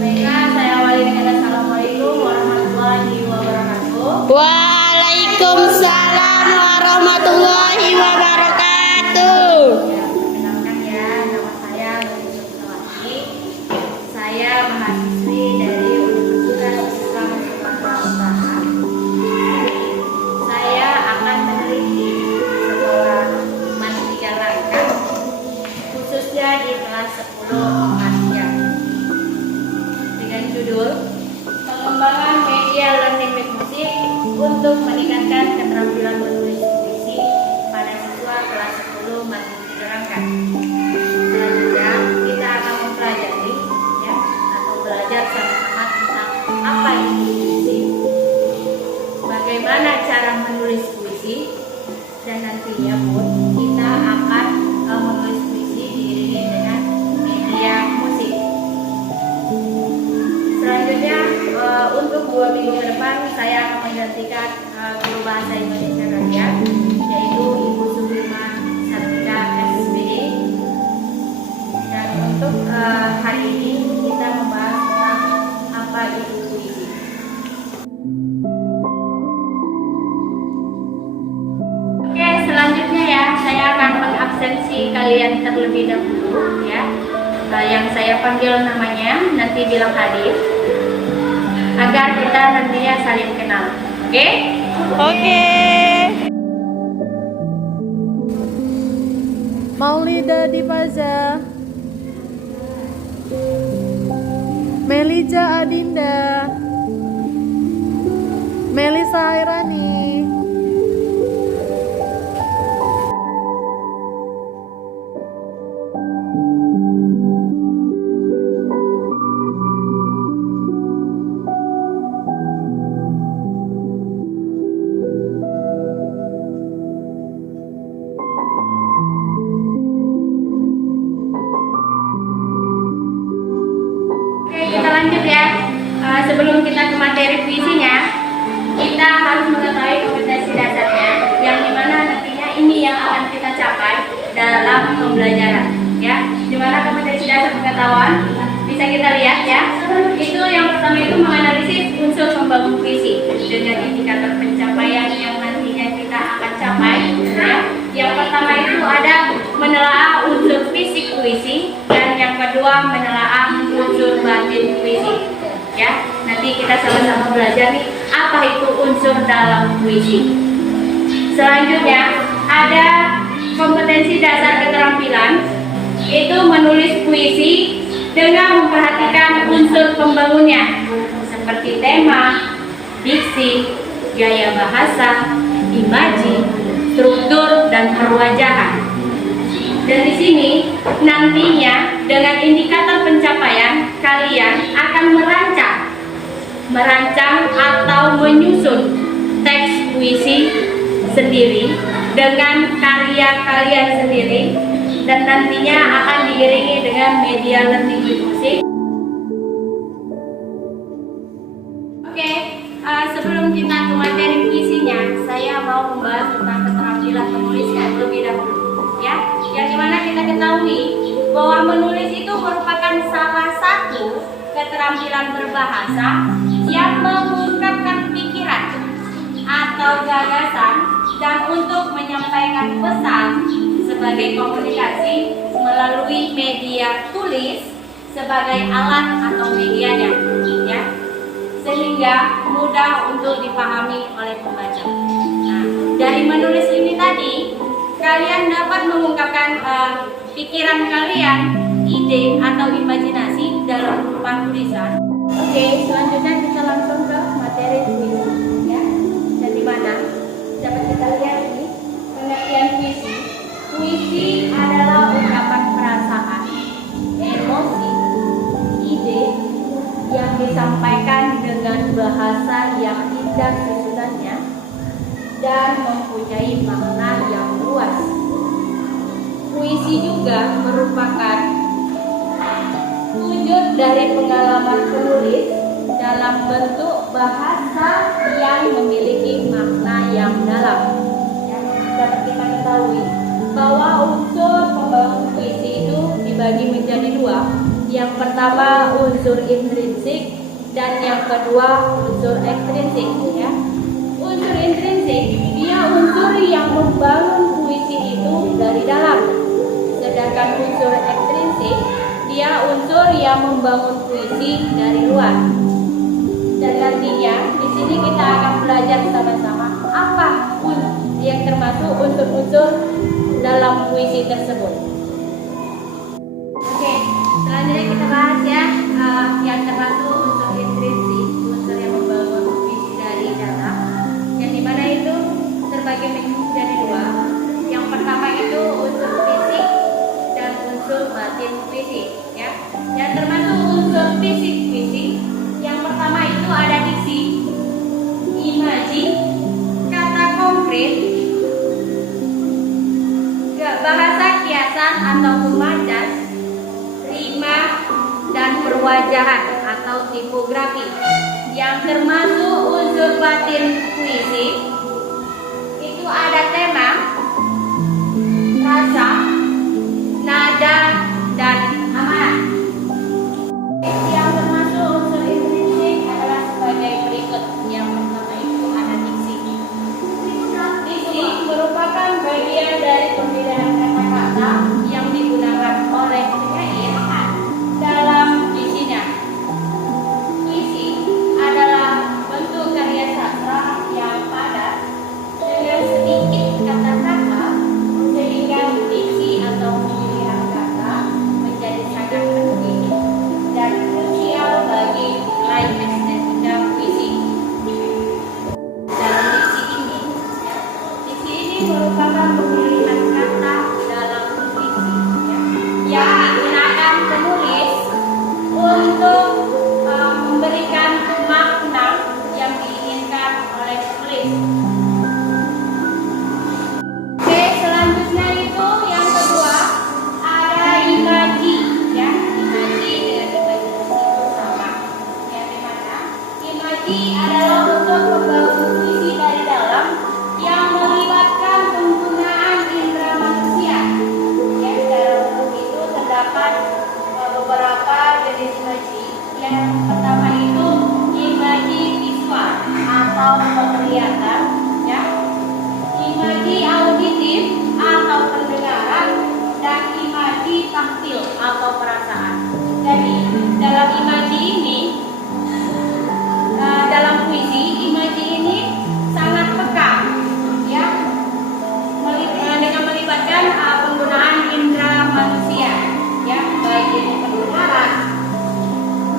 Baiklah, saya awali dengan Assalamualaikum warahmatullahi wabarakatuh. Waalaikumsalam warahmatullahi wabarakatuh. Ya, perkenalkan ya, nama saya Nurul Supriyati. Saya mahasiswi dari Universitas Islam Sumatera Utara. Saya akan meneliti sebuah matematika langkah, khususnya di kelas 10 Asia. Dengan judul Pengembangan Media Learning with Musik untuk meningkatkan keterampilan menulis puisi pada siswa kelas 10 matematika langkah. Selanjutnya kita akan mempelajari atau belajar sama-sama tentang apa itu puisi, bagaimana cara menulis puisi, dan nantinya pun kita akan menulis puisi diiringi dengan media musik. Selanjutnya untuk 2 minggu ke depan saya akan menggantikan guru bahasa Indonesia kalian, yaitu Ibu Suprima Sartika SPD. Dan untuk hari ini kita membahas tentang apa itu puisi. Oke, selanjutnya ya saya akan mengabsensi kalian terlebih dahulu ya. Yang saya panggil namanya nanti bilang hadir agar kita nantinya saling kenal. Oke? Oke. Maulida Dipaza, Melija Adinda, Melisa Airani. Kita lanjut ya. Sebelum kita ke materi puisinya, kita harus mengetahui kompetensi dasarnya, yang dimana nantinya ini yang akan kita capai dalam pembelajaran. Ya, dimana kompetensi dasar pengetahuan bisa kita lihat ya. Itu yang pertama itu menganalisis unsur pembangun puisi dengan indikator pencapaian yang nantinya kita akan capai. Ya. Yang pertama itu ada menelaah unsur fisik puisi, dan yang kedua menelaah unsur batin puisi. Ya, nanti kita sama-sama belajar nih apa itu unsur dalam puisi. Selanjutnya ada kompetensi dasar keterampilan, itu menulis puisi dengan memperhatikan unsur pembangunnya seperti tema, diksi, gaya bahasa, imaji, struktur, dan perwajahan. Dan di sini nantinya dengan indikator pencapaian kalian akan merancang atau menyusun teks puisi sendiri dengan karya kalian sendiri, dan nantinya akan diiringi dengan media learning with musik. Oke, sebelum kita ke materi puisinya, saya mau membahas tentang keterampilan menulis terlebih dahulu. Ya, yang dimana kita ketahui bahwa menulis itu merupakan salah satu keterampilan berbahasa yang mengungkapkan pikiran atau gagasan dan untuk menyampaikan pesan sebagai komunikasi melalui media tulis sebagai alat atau medianya, ya, sehingga mudah untuk dipahami oleh pembaca. Nah, dari menulis ini tadi kalian dapat mengungkapkan pikiran kalian, ide atau imajinasi dalam berupa tulisan. Oke, selanjutnya kita langsung ke materi puisi, ya. Dan di mana dapat kita lihat ini pengertian puisi. Puisi adalah ungkapan perasaan, emosi, ide yang disampaikan bahasa yang indah susunannya dan mempunyai makna yang luas. Puisi juga merupakan wujud dari pengalaman penulis dalam bentuk bahasa yang memiliki makna yang dalam. Ya, dapat kita ketahui bahwa unsur pembangun puisi itu dibagi menjadi dua. Yang pertama unsur intrinsik dan yang kedua unsur ekstrinsik. Ya. Unsur intrinsik dia unsur yang membangun puisi itu dari dalam, sedangkan unsur ekstrinsik dia unsur yang membangun puisi dari luar. Dan nantinya di sini kita akan belajar sama-sama apa yang termasuk unsur-unsur dalam puisi tersebut. Oke, selanjutnya kita bahas ya yang termasuk unsur intrinsik, unsur yang membangun puisi dari dalam, yang dimana itu terbagi menjadi dua. Yang pertama itu unsur fisik dan unsur batin puisi. Ya, yang termasuk unsur fisik puisi. Yang pertama itu ada diksi, imaji, kata konkret, bahasa kiasan atau pemajas, rima, dan perwajahan atau tipografi. Yang termasuk unsur batin puisi itu ada tema, rasa, nada, dan amanat. Yang termasuk unsur intrinsik adalah sebagai berikut. Yang pertama itu ada diksi. Diksi merupakan bagian dari pemilihan kata-kata yang digunakan oleh penyair dalam puisinya. Puisi adalah bentuk karya sastra yang padat dengan sedikit kata-kata, sehingga diksi atau pemilihan kata menjadi sangat penting dan krusial bagi nilai estetika puisi. Dalam diksi ini merupakan pemilihan kata dalam diksi yang digunakan penulis untuk memberikan makna yang diinginkan oleh penulis. Oke, selanjutnya itu yang kedua ada imaji. Ya, imaji dengan imaji itu sama. Yang dimana imaji adalah unsur pembangun puisi dari dalam yang melibatkan penggunaan indera manusia. Ya, dalam buku itu terdapat beberapa jenis imaji. Yang pertama itu imaji visual atau penglihatan, ya, imaji auditif atau pendengaran, dan imaji taktil atau perasaan. Jadi dalam imaji ini, dalam puisi, imaji ini sangat peka, ya, dengan melibatkan penggunaan indera manusia, ya, baik itu pendengaran,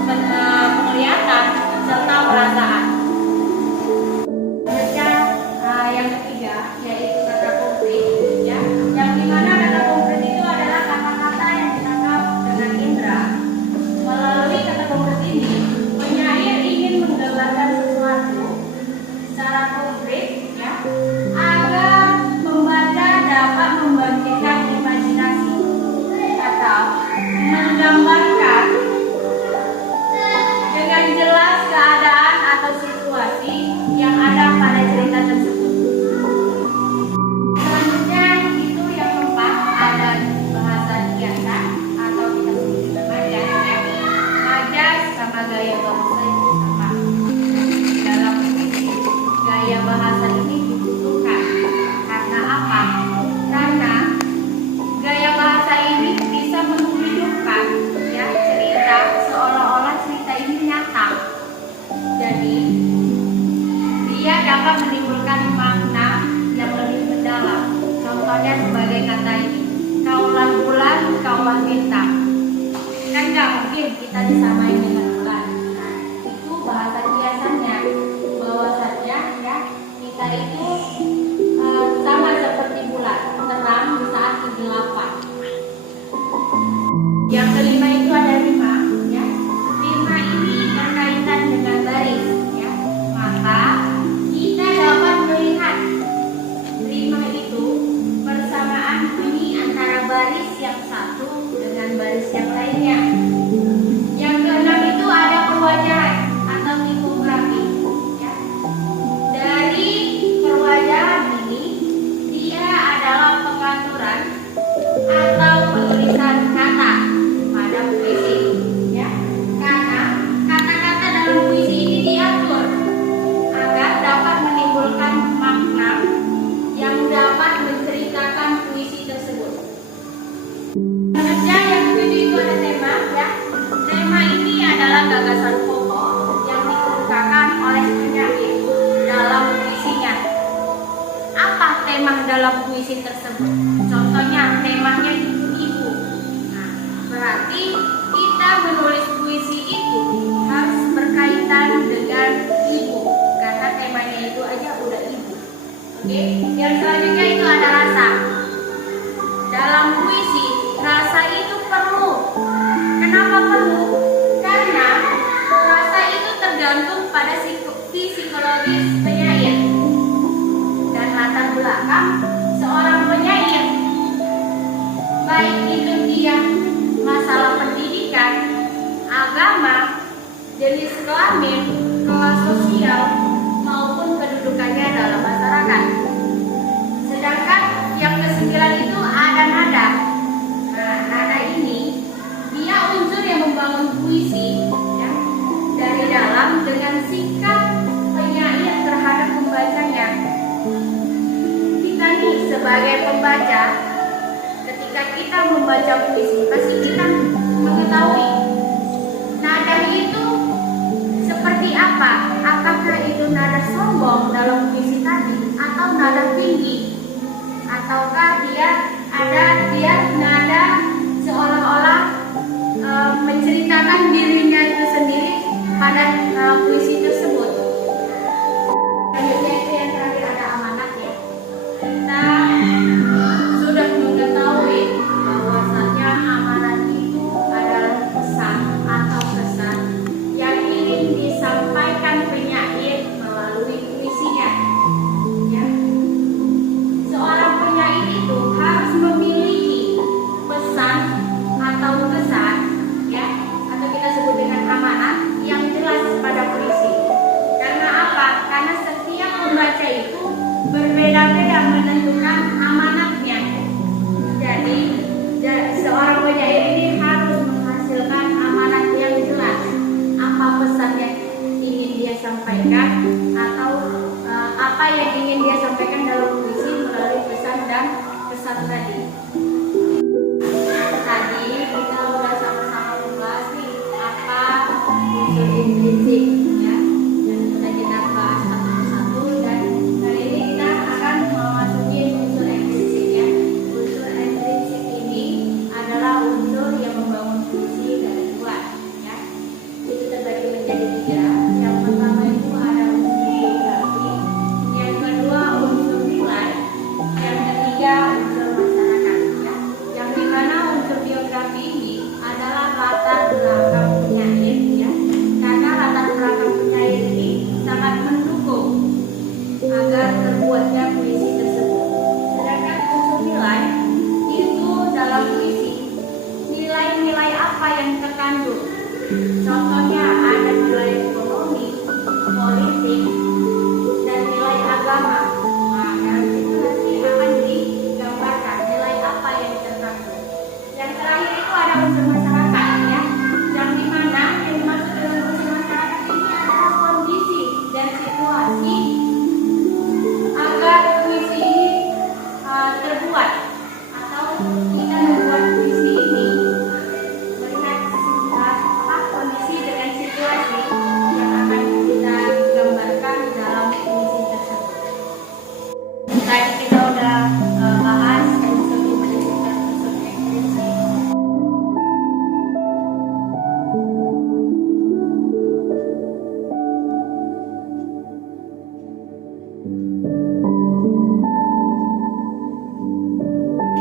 penglihatan, serta perasaan. Yang ketiga yaitu kata konkret, ya, yang dimana kata konkret itu adalah kata-kata yang ditangkap dengan indera. Melalui kata konkret ini, penyair ingin menggambarkan sesuatu secara konkret, ya, agar pembaca dapat membangkitkan imajinasi atau menggambarkan dengan jelas keadaan atau situasi yang ada pada cerita tersebut. Selanjutnya itu yang keempat ada bahasa kiasan atau kita sebut majas. Ya. Majas sama gaya bahasa itu sama. Dalam puisi gaya bahasa ini dibutuhkan. Karena apa? Karena gaya bahasa ini bisa menghidupkan, ya, cerita seolah-olah cerita ini nyata. Jadi dia dapat menimbulkan makna yang lebih mendalam. Contohnya sebagai kata ini, kaulah bulan, kaulah bintang. Kan nggak mungkin kita disamain dengan bulan. Nah, itu bahasa kiasannya. Bahwasannya, ya, kita itu sama seperti bulan, terang di saat kegelapan. Yang kelima itu ada rima, ya. Rima ini berkaitan dengan baris, ya. dalam puisi tersebut. Contohnya temanya itu ibu. Nah, berarti kita menulis puisi itu harus berkaitan dengan ibu, karena temanya itu aja udah ibu. Oke, yang selanjutnya itu ada rasa. Dalam puisi, rasa itu perlu. Kenapa perlu? Karena rasa itu tergantung pada psikologis penyair dan latar belakang seorang penyair. Baik itu dia masalah pendidikan, agama, jenis kelamin, kelas sosial, maupun kedudukannya dalam masyarakat. Sedangkan yang kesembilan itu ada nada. Nah, nada ini dia unsur yang membangun puisi ya, dari dalam dengan sikap penyair terhadap pembacanya. Kita nih sebagai pembaca, ketika kita membaca puisi pasti kita mengetahui nada itu seperti apa. Apakah itu nada sombong dalam puisi tadi, atau nada tinggi, ataukah dia nada seolah-olah menceritakan dirinya itu sendiri pada puisi tersebut. Selanjutnya itu yang terakhir ada amanat ya. Kita sudah mengetahui bahwasanya amanat itu adalah pesan atau kesan yang ingin disampaikan penyair melalui puisinya. Ya. Seorang penyair itu harus memiliki pesan atau kesan ya, atau kita sebut dengan amanat yang jelas pada puisi. Karena apa? Karena setiap pembaca itu berbeda-beda menentukan amanatnya. Jadi seorang penyair ini harus menghasilkan amanat yang jelas. Apa pesan yang ingin dia sampaikan, atau apa yang ingin dia sampaikan dalam puisi melalui pesan dan kesan tadi. Tadi kita sudah sama-sama membahas nih apa unsur intrinsik ya, dan sudah kita bahas satu-satu, dan kali ini kita akan memasuki unsur intrinsik ya. Unsur intrinsik ini adalah unsur yang membangun puisi dari luar ya. Itu terbagi menjadi 3. Yang pertama itu ada unsur biografi, yang kedua unsur nilai, yang ketiga unsur masyarakat ya. Yang dimana unsur biografi ini adalah latar belakang penyair ya, karena latar belakang penyair ini sangat mendukung agar terbuatnya puisi tersebut. Sedangkan unsur nilai itu dalam puisi, nilai-nilai apa yang terkandung. Contohnya ada nilai ekonomi, politik, dan nilai agama. Nah, dalam situ nanti akan digambarkan nilai apa yang terkandung. Yang terakhir itu ada unsur masyarakat ya, yang dimana yang dimaksud dengan unsur masyarakat ini adalah kondisi dan situasi agar puisi ini terbuat, atau kita membuat puisi ini melihat kondisi dengan situasi yang akan kita gambarkan dalam puisi tersebut. Tadi kita udah bahas unsur intrinsik dan unsur ekstrinsik.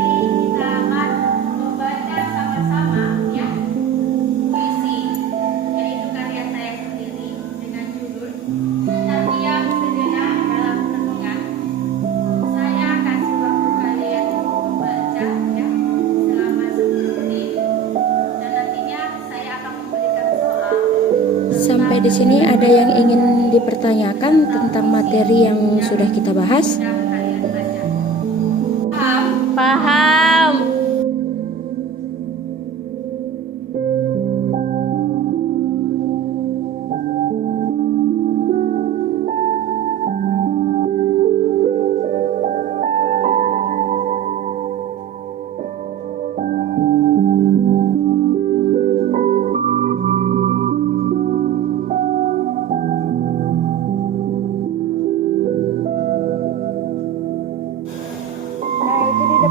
Kita akan membaca sama-sama ya puisi, yaitu karya saya sendiri dengan judul Terdiam Sejenak Dalam Renungan. Saya kasih waktu kalian untuk membaca ya selama 10 menit, dan nantinya saya akan memberikan soal. Sampai di sini ada yang ingin dipertanyakan tentang materi yang sudah kita bahas? Sedang kalian baca. Paham? Paham.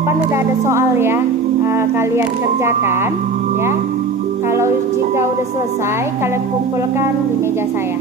depan udah ada soal ya. Kalian kerjakan ya. Kalau jika udah selesai, kalian kumpulkan di meja saya.